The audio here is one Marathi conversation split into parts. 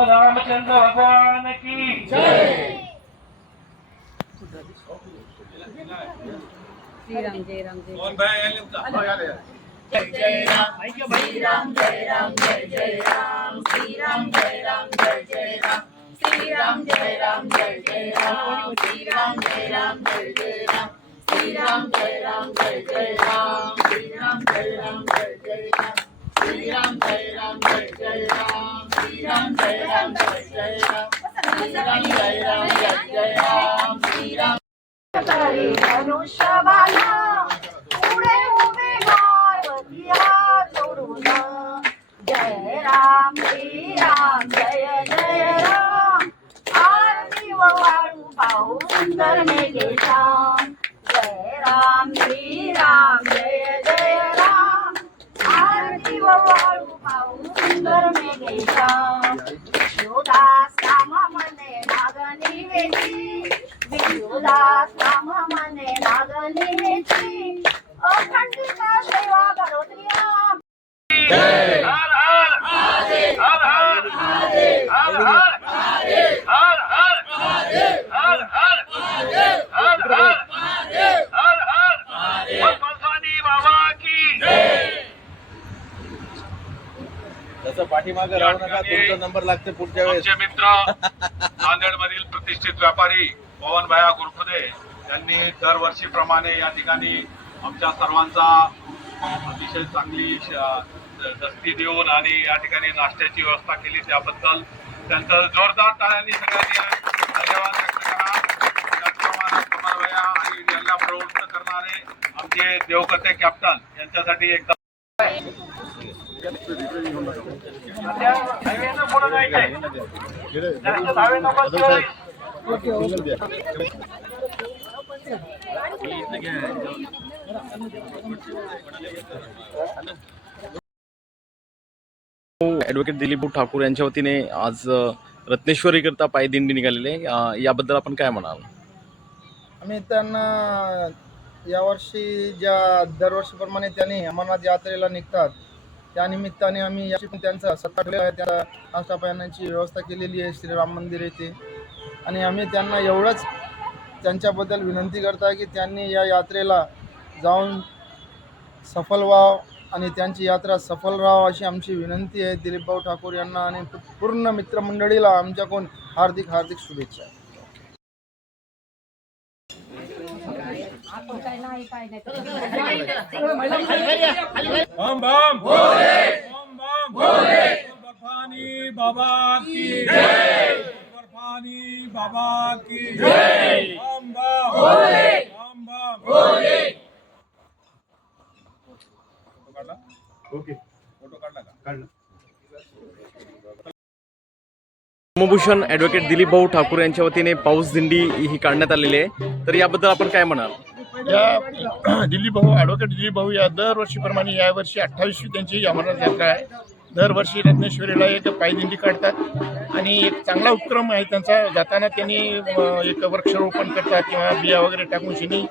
रामचंद्र भगवान की जय। जय राम जय राम जय कौन भाई है लिखता जय राम श्री राम जय राम जय जय राम श्री राम जय राम जय जय राम श्री राम जय राम जय जय राम श्री राम जय राम जय जय राम श्री राम जय राम जय जय राम श्री राम जय राम जय जय राम श्री राम जय राम जय जय राम श्री राम जय राम जय जय राम श्री राम जय राम जय जय राम श्री राम धनुष्यबाणा पुढे उभे पार्वतीला जोडून जय राम श्री राम जय जय राम आरती व वाळू पाहू सुंदर मेघेचा जय राम श्री राम जय जय राम आरती व वाळू पाहू सुंदर मेघेचा विष्णुदास राम मने नागनी वेची विष्णुदास राम मने नागनी वेची अखंडित सेवा करोत्रिया हर हर महादेव हर हर महादेव हर हर महादेव हर हर महादेव हर हर महादेव हर हर महादेव हर हर महादेव बसवानी बाबा की जय। तसं पाठीमागे राहू नका, तुमचा नंबर लागते पुढच्या वेळेस। आमचे मित्र नांदेड मधील प्रतिष्ठित व्यापारी पवन भाया गुरखुदे यांनी दरवर्षीप्रमाणे या ठिकाणी आमच्या सर्वांचा अतिशय चांगली दस्ती देऊन आणि या ठिकाणी नाश्त्याची व्यवस्था केली, त्याबद्दल त्यांचं जोरदार टाळ्यांनी सगळ्यांनी धन्यवाद व्यक्त करा। त्याचप्रमाणे पवन भाया आणि यांना प्रवृत्त करणारे आमचे देवकते कॅप्टन यांच्यासाठी एकदा पुढे जायचंय जास्त धावे नको। ॲडव्होकेट दिलीप ठाकूर यांच्या वतीने आज रत्नेश्वरीकरता पायदिंडी निघालेली आहे, याबद्दल आपण काय म्हणाल? आम्ही त्यांना यावर्षी ज्या दरवर्षीप्रमाणे त्यांनी अमरनाथ यात्रेला निघतात त्या निमित्ताने आम्ही याची पण त्यांचा सत्कार ठेवला आहे, त्या नाश्ता पाण्याची व्यवस्था केलेली आहे श्रीराम मंदिर येथे। आणि आम्ही त्यांना एवढंच त्यांच्याबद्दल विनंती करता की त्यांनी या यात्रेला जाऊन सफल व्हावं आणि त्यांची यात्रा सफल राहावं अशी आमची विनंती आहे दिलीप भाऊ ठाकूर यांना आणि पूर्ण मित्रमंडळीला आमच्याकडून हार्दिक हार्दिक शुभेच्छा। बम बम भोले बम बम भोले बर्फानी बाबा की जय बर्फानी बाबा की जय बम बम भोले बम बम भोले। ओके फोटो काढला का? काढला। पद्मभूषण ॲडव्होकेट दिलीप भाऊ ठाकूर यांच्या वतीने पाऊस दिंडी ही काढण्यात आलेली आहे, तर याबद्दल आपण काय म्हणाल? या दिलीप भाऊ ॲडव्होकेट दिलीप भाऊ या दरवर्षीप्रमाणे यावर्षी 28वी त्यांची अमरनाथ यात्रा आहे। दरवर्षी रत्नेश्वरीला एक पायदिंडी काढतात आणि एक चांगला उपक्रम आहे त्यांचा। जाताना त्यांनी एक वृक्षारोपण करतात किंवा बिया वगैरे टाकून शिनी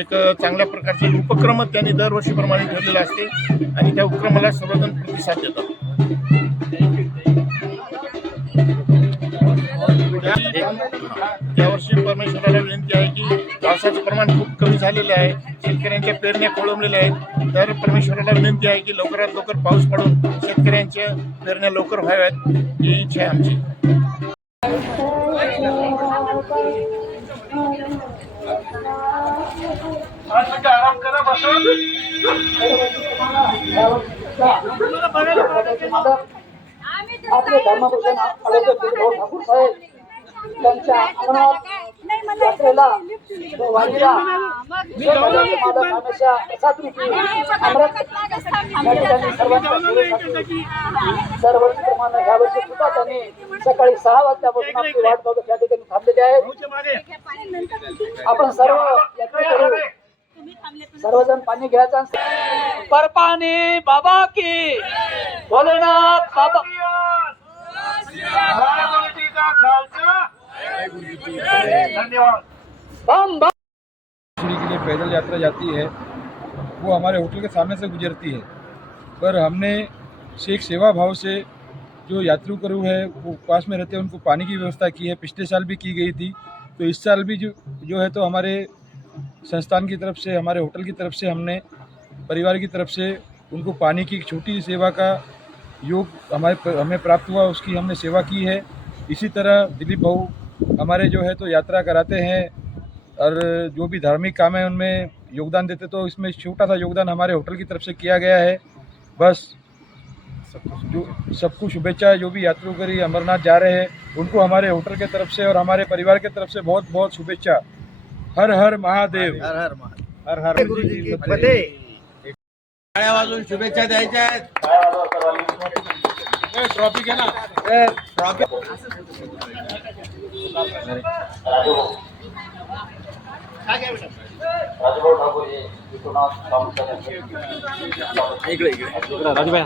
एक चांगल्या प्रकारचे उपक्रम त्यांनी दरवर्षीप्रमाणे ठेवलेला असते आणि त्या उपक्रमाला सर्वजण प्रतिसाद देतात। यावर्षी परमेश्वराला विनंती आहे की पावसाचं प्रमाण खूप कमी झालेलं आहे, शेतकऱ्यांच्या पेरण्या खोळंबलेल्या आहेत, तर परमेश्वराला विनंती आहे की लवकरात लवकर पाऊस पडून शेतकऱ्यांच्या पेरण्या लवकर व्हाव्यात ही इच्छा आहे आमची। आराम करा बसून। आपले धर्मभूषण ॲडव्होकेट दिलीप भाऊ ठाकूर साहेब त्यांच्या अमरनाथ यात्रेला वारीला हमेशा साथ रुपये अमृत या ठिकाणी सर्वांच्या सेवेसाठी दरवर्षीप्रमाणे यावर्षी सुद्धा त्यांनी सकाळी 6 वाजल्यापासून आपली वाट बघत त्या ठिकाणी थांबलेले आहेत। आपण सर्व यात्रेकरू सर्वजण पाणी घ्यायचा। बर्फानी बाबा की भोलेनाथ बाबा धन्यवाद। बम बम। के लिए पैदल यात्रा जाती है वो हमारे होटल के सामने से गुजरती है, पर हमने शेख सेवा भाव से जो यात्रियों का रूह है वो पास में रहते हैं, उनको पानी की व्यवस्था की है। पिछले साल भी की गई थी, तो इस साल भी जो है तो हमारे संस्थान की तरफ से, हमारे होटल की तरफ से, हमने परिवार की तरफ से उनको पानी की एक छोटी सेवा का योग हमें प्राप्त हुआ, उसकी हमने सेवा की है। इसी तरह दिलीप भाऊ हमारे जो है तो यात्रा कराते हैं और जो भी धार्मिक काम है उनमें योगदान देते, तो इसमें छोटा सा योगदान हमारे होटल की तरफ से किया गया है। बस जो सबको शुभेच्छा। जो भी यात्रियों के लिए अमरनाथ जा रहे हैं उनको हमारे होटल के तरफ से और हमारे परिवार के तरफ से बहुत बहुत शुभेच्छा। हर हर महादेव। हर हर महादेव। हर हर गुरुजी की फतेह। टाळ्या वाजवून शुभेच्छा द्यायच्या आहेत। ट्रॉफी घे ना। ट्रॉफी इकडे राजूभाई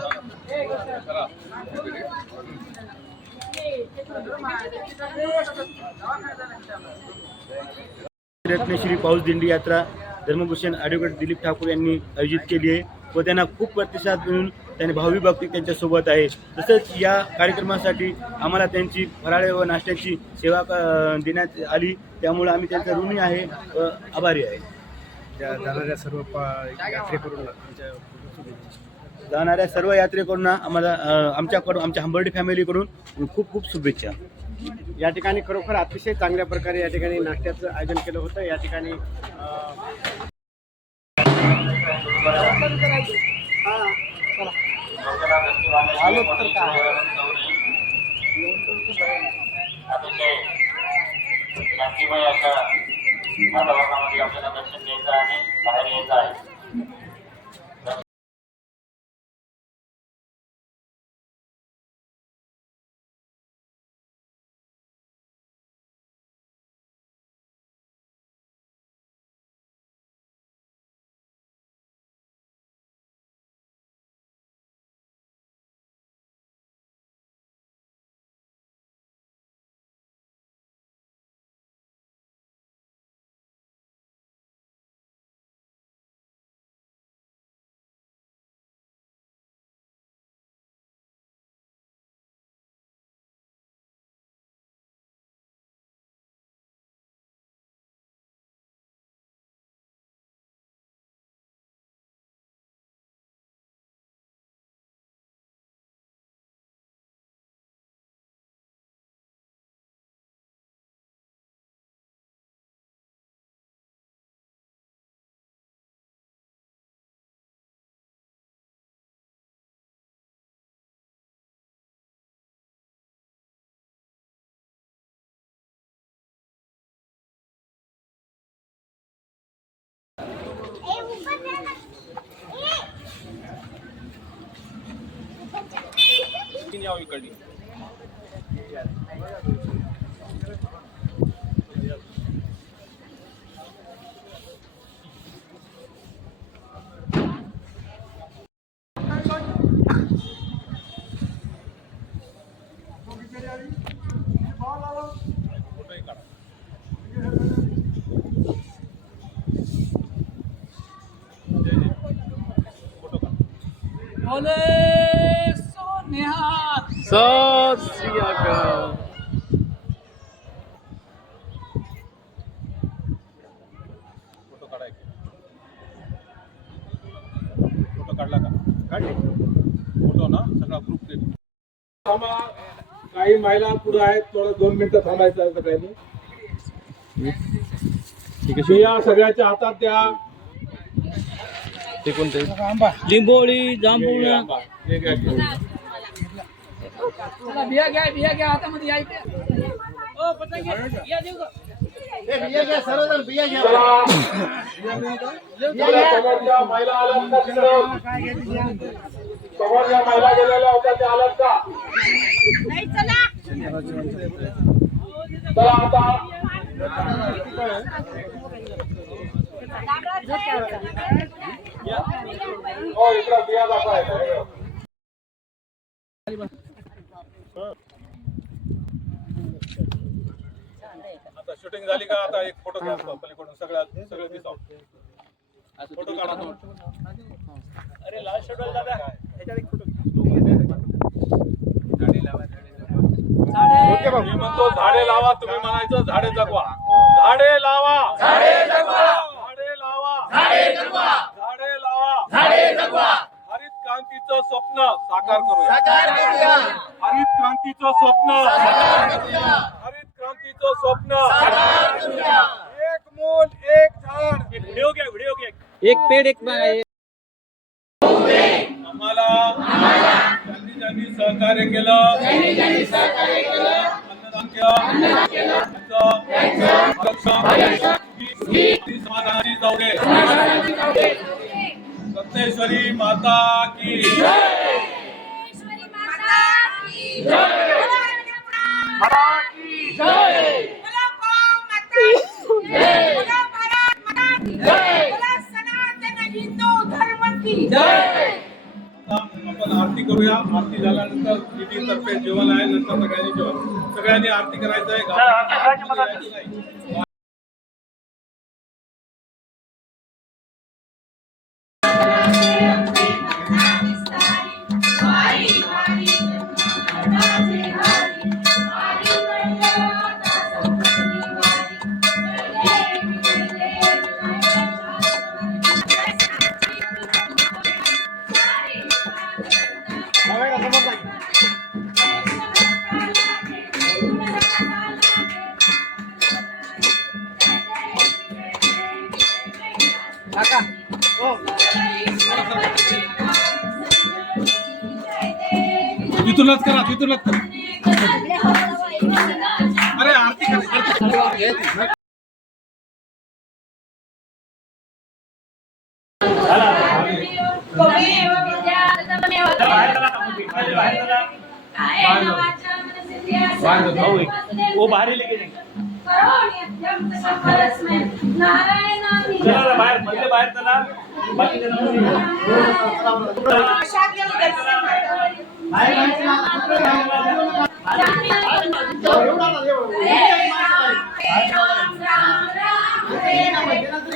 रत्नश्री पाऊस दिंडी यात्रा धर्मभूषण ॲडव्होकेट दिलीप ठाकूर यांनी आयोजित केली आहे व त्यांना खूप प्रतिसाद मिळून त्यांनी भावी भक्ती त्यांच्यासोबत आहे। तसंच या कार्यक्रमासाठी आम्हाला त्यांची फराळे व नाश्त्याची सेवा देण्यात आली, त्यामुळे आम्ही त्यांचा ऋणी आहे व आभारी आहे। जाणाऱ्या सर्व यात्रेकरूंना आम्हाला आमच्या हंबर्डी फॅमिलीकडून खूप खूप शुभेच्छा। या ठिकाणी खरोखर अतिशय चांगल्या प्रकारे या ठिकाणी नाश्त्याचं आयोजन केलं होतं। या ठिकाणी अतिशय शांतिमय अशा वातावरणामध्ये आपल्याला दर्शन घ्यायचं आहे, बाहेर यायचं आहे। सत श्री अकाल। फोटो काढला का? काढले फोटो ना, सगळा ग्रुप थांबा, काही महिला पुढे आहेत, थोडं 2 मिनिटं थांबायचं आहे सगळ्यांनी। ठीक आहे, या सगळ्याच्या हातात द्या। ते कोणते? लिंबोळी जांभूळ बिया घ्या हातामध्ये यायचं। सर्वजण बिया घ्या। समोरच्या महिला आल्यात का तिकडं? समोरच्या महिला गेलेल्या होत्या त्या आल्यात का? चला आता हो इकडं बिया दाखवायचं। आता शूटिंग झाली का? आता एक फोटो घ्या पलीकडून, सगळे दिसाव फोटो काढा तो। अरे लाल शर्ट दादा ह्याच्यात एक फोटो गाडी लावा। मी म्हणतो झाडे लावा, तुम्ही म्हणायचं झाडे जगवा. झाडे लावा, झाडे जगवा. झाडे लावा, झाडे जगवा. झाडे लावा, झाडे जगवा. हरित क्रांतीचं स्वप्न साकार करूया. हरित क्रांतीचं स्वप्न हरित क्रांतीचं स्वप्न. एक मूल एक झाड. व्हिडिओ घ्या, व्हिडिओ घ्या. एक पेड एक आम्हाला ज्यांनी सहकार्य केलं, अन्नदान केलं, समाधानी जाऊ दे. सप्तेश्वरी माता की आपण आरती करूया. आरती झाल्यानंतर टीटी तर्फे जेवण आहे. नंतर सगळ्यांनी जेवण, सगळ्यांनी आरती करायचं आहे. तिथूनच करा, तिथूनच करा. अरे आरती करा. वो बाहर लेके बाहेर चला. बाकी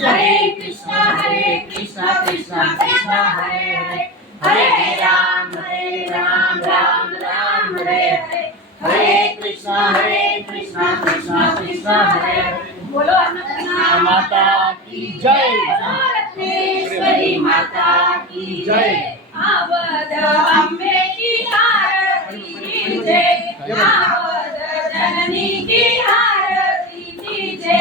हरे कृष्णा कृष्णा कृष्णा हरे हरे राम राम राम हरे हरे हरे कृष्णा कृष्णा कृष्णा हरे हरे. बोलो अन्नपूर्णा माता की जय. रत्नेश्वरी माता की जय. आवद अम्बे की आरती कीजिए. आवद जननी की आरती कीजिए.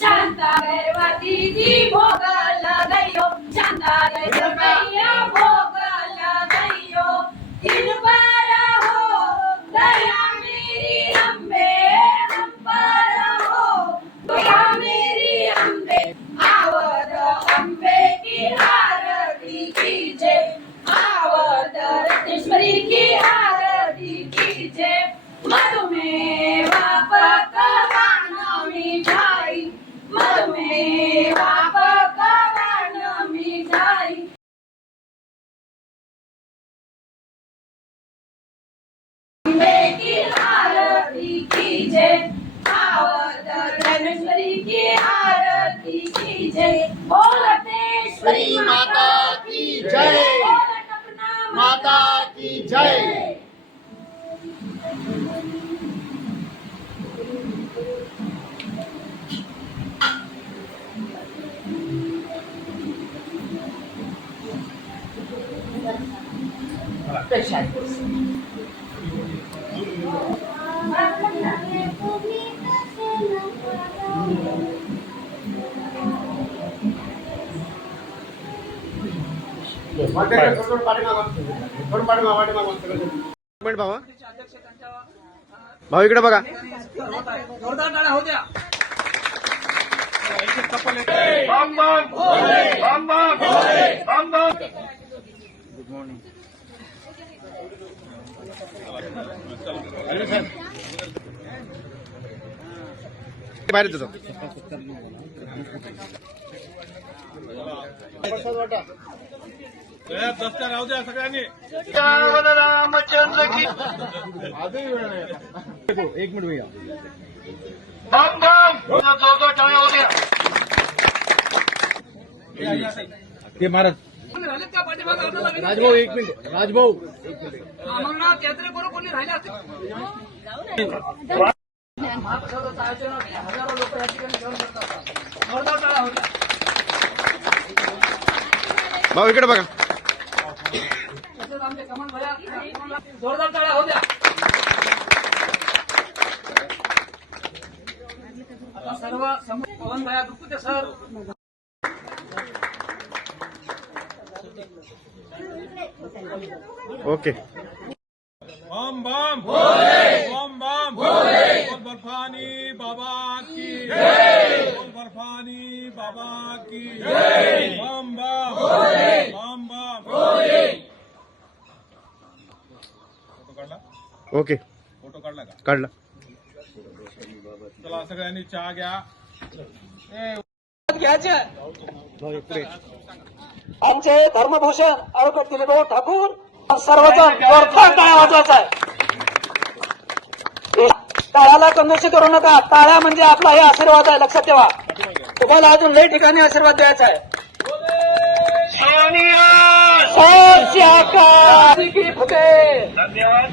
शांता गर्भवती जी भोग लगाइयो. शांता गर्भवती भोग लगाइयो. दिन पर हो दया मेरी अम्बे, हम पर हो दया मेरी अम्बे. आवद अम्बे की आरती कीजिए. आवद रत्नेश्वरी की आरती कीजिए. मधुमेह पकवान मिठाई, मधुमेह पकवान मिठाई. अम्बे की आरती कीजिए. आवद रत्नेश्वरी की आरती कीजिए. बोल रत्नेश्वरी माता की जय. माता की जय. भाऊ इकडे बघा. बाहेर येतो. दस्त्या राहू द्या सगळ्यांनी. एक मिनिट भैया. ते महाराज राजभाऊ एक मिनिट. राजभाऊ महाप्रसादाचं आयोजन अगदी हजारो लोक या ठिकाणी जेवण करत असतात. जोरदार टाळ्या होत्या. भाऊ इकडे बघा. तसेच आमचे कमल भैया जोरदार टाळ्या होत्या. आता सर्व पवन भैया गुप्ते सर ओके. बम बम बम बम बोल बर्फानी बाबा की बोल बर्फानी बाबा की बम बम बम बम. फोटो काढला? ओके. फोटो काढला का? काढला. चला सगळ्यांनी चहा घ्या. आमचे धर्मभूषण ॲडव्होकेट दिलीपभाऊ ठाकूर सर्वजण जोरदार टाळ्या वाजवायचा आहे. टाळ्याला कंजूसी करू नका. टाळ्या म्हणजे आपला हे आशीर्वाद आहे, लक्षात ठेवा. तुम्हाला अजून लई ठिकाणी आशीर्वाद द्यायचा आहे. फुटे. धन्यवाद.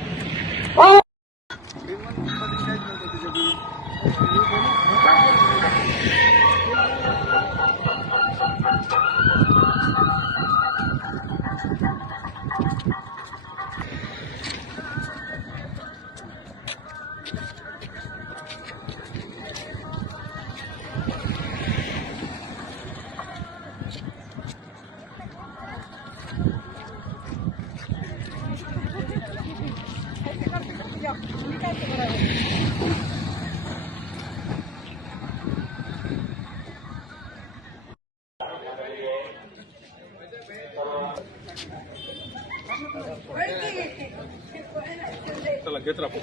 चला घेत राहा.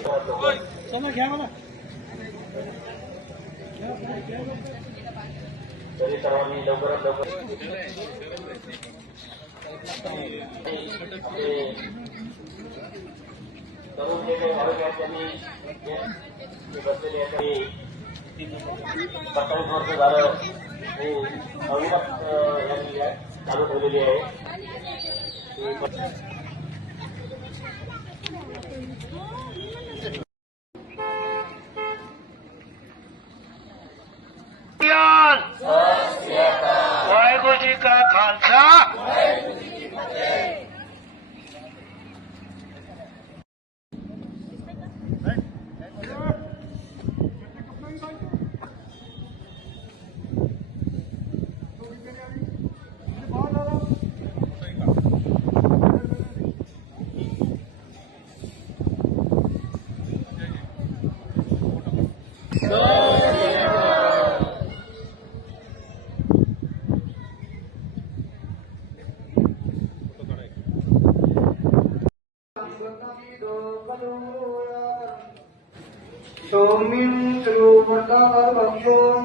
चला घ्या मला. चालू ठेवलेली आहे. वाहेगुरु जी का खालसा. सौम्यं सर्ववर्ताभक्षं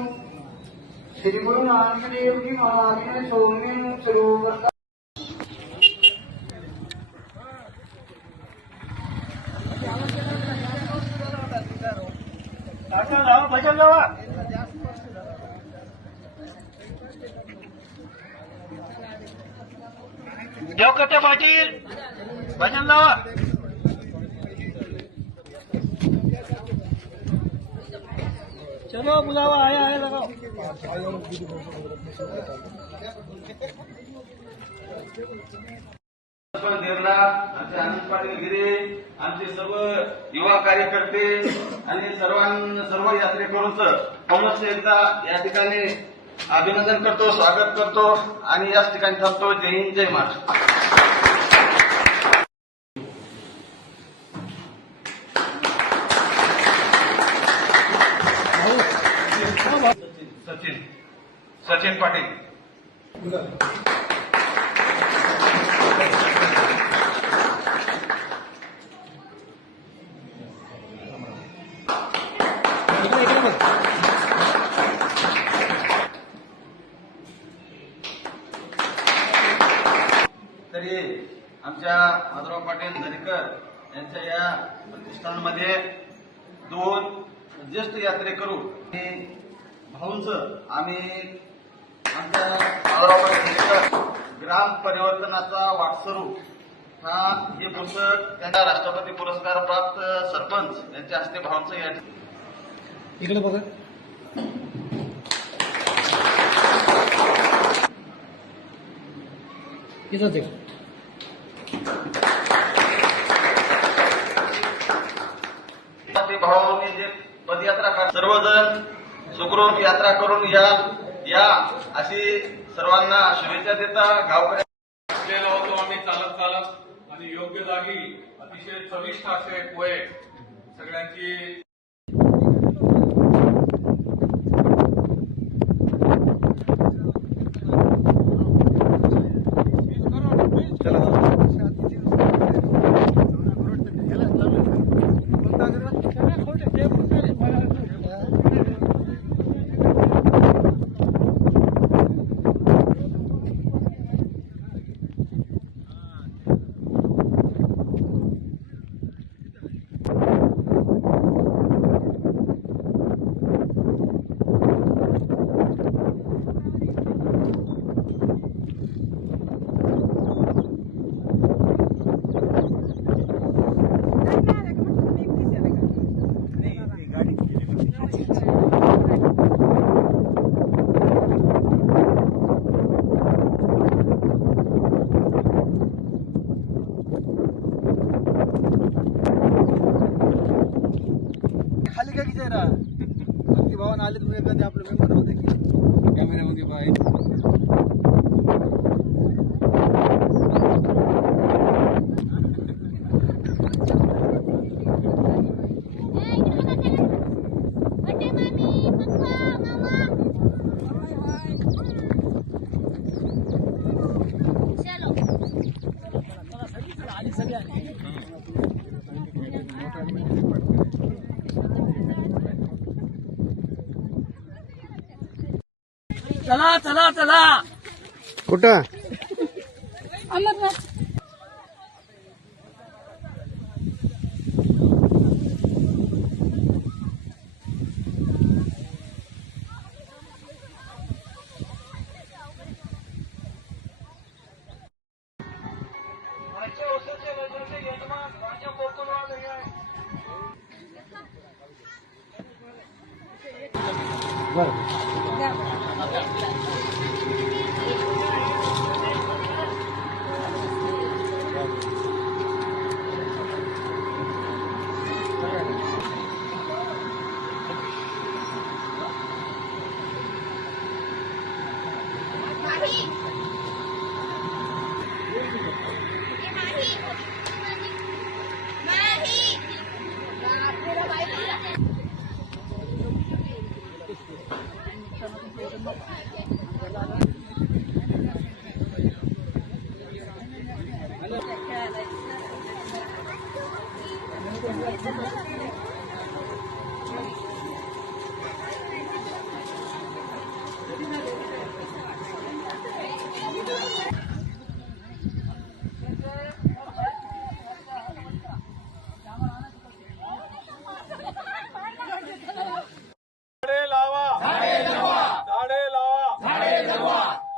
श्री गुरु नानक देव जी महाराज ने सौम्यं सर्ववर्ता भजन लावा. देवकटे पाटील भजन लावा. चलो बुलावा आया लगाओ. देवला आमचे अनिल पाटील गिरे, आमचे सर्व युवा कार्यकर्ते आणि सर्व यात्रेकरूंचं पुनश्च एकदा या ठिकाणी अभिनंदन करतो, स्वागत करतो आणि याच ठिकाणी थांबतो. जय हिंद, जय महाराष्ट्र. सचिन पाटील. तरी आमच्या माधवराव पाटील दरेकर यांच्या या प्रतिष्ठानमध्ये 2 ज्येष्ठ यात्रेकरू भाऊंचं आम्ही आमच्या माधवराव पाटील दरेकर ग्राम परिवर्तनाचा वाटसरू हे पुस्तक त्यांना राष्ट्रपती पुरस्कार प्राप्त सरपंच यांच्या हस्ते भाऊंचं या इकडे बघा. इथंच आहे. भावांनी जे पदयात्रा सर्वजण सुखरूप यात्रा करून या अशी सर्वांना शुभेच्छा देता गावकऱ्या बसलेलो होतो आम्ही चालत चालत आणि योग्य जागी अतिशय चविष्ट असे पोहे सगळ्यांची खाली काय किती ना भक्ती भावान आले तुम्ही एखादे आपलं मेंबर होते की कॅमेऱ्यामध्ये बाय चला चला चला. कुठं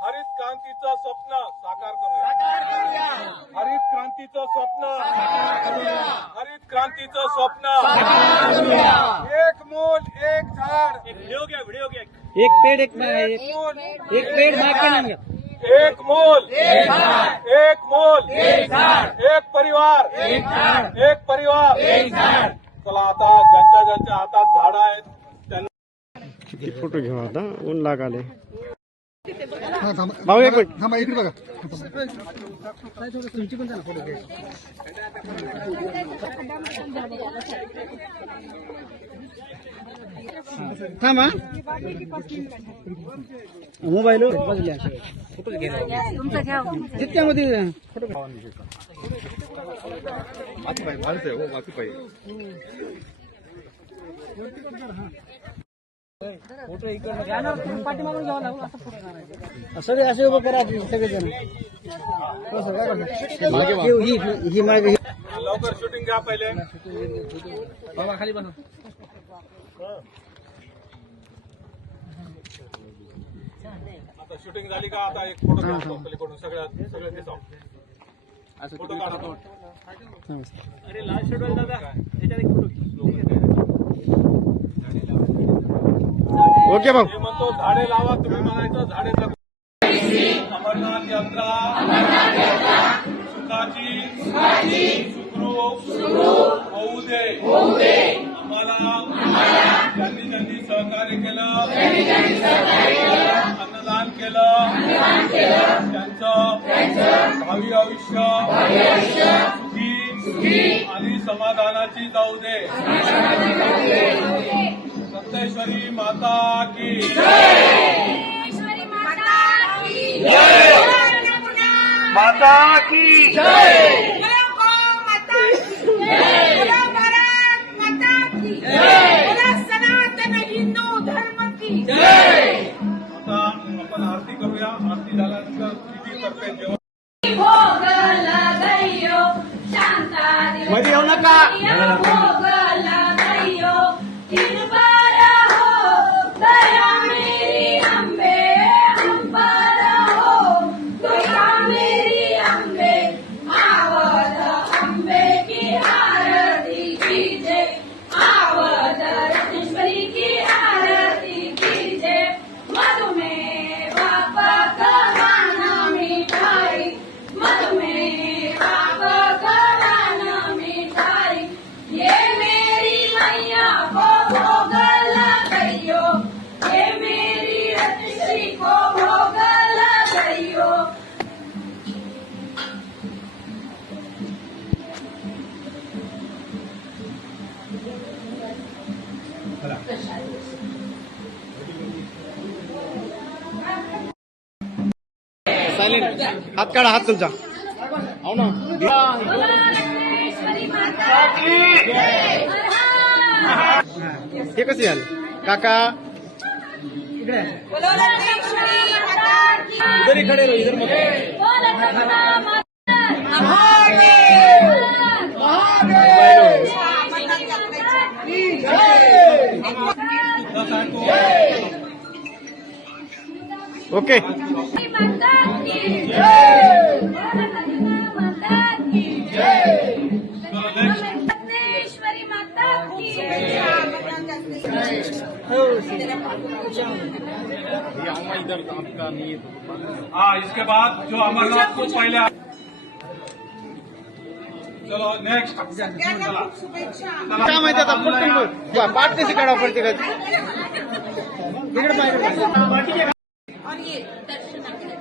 हरित क्रांतीचं स्वप्न साकार करूया. हरित क्रांतीचं स्वप्न हरित क्रांतीचं स्वप्न. एक मूल एक झाड. एक पेड़ एक पेड़ बाकी नहीं है. एक मूल एक झाड. एक मूल एक झाड. एक परिवार एक झाड. एक परिवार एक झाड. चला आता ज्यांच्या हातात झाडं आहेत त्यांना फोटो घेऊ आता. ऊन लागाले. भाऊ एक मिनिट थांबा. इकडे बघा. तुमची पण फोटो घ्या. थांबा. मोबाईल फोटो घ्या. जितक्यामध्ये फोटो पाठीमागून घ्यावं लागलं. सगळे असे उभं करा सगळेजण. ही मागे लवकर शूटिंग घ्या पहिले. बाबा खाली बनव. आता शूटिंग झाली का आता एक फोटो काढतो पलीकडून सगळ्या दिसाव. फोटो काढतो. अरे लास्ट शेड्यूल दादा याच्यात एक फोटो ओके भाऊ. मी म्हणतो झाडे लावा, तुम्ही म्हणायचं झाडे जगवा. अमरनाथ यात्रा सुखाची सुखरूप होऊ दे. आम्हाला ज्यांनी ज्यांनी सहकार्य केलं, अन्नदान केलं, त्यांचं भावी आयुष्य सुखी आणि समाधानाची जाऊ दे. सप्तेश्वरी माता की माता की सनातन हिंदू धर्म की आता आपण आरती करूया. आरती झाल्यानंतर किती करते जेवण मध्ये येऊ नका. सायलेंट. हात काढा, हात तुमचा. हो ना. हे कसे झाले काका? इधर ही खड़े रहो, इधर मत. ओके. हाँ, इसके बाद जो अमरनाथ को पहले चलो नेक्स्ट काय माहिती आता पटकन पाठ कशी काढावं पडते का?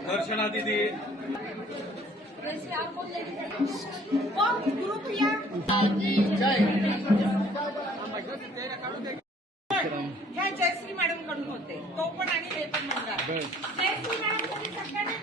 दर्शना दीदी ह्या जयश्री मॅडम कडून होते, तो पण आणि हे पण म्हणणार. जयश्री मॅडम सगळ्यांनी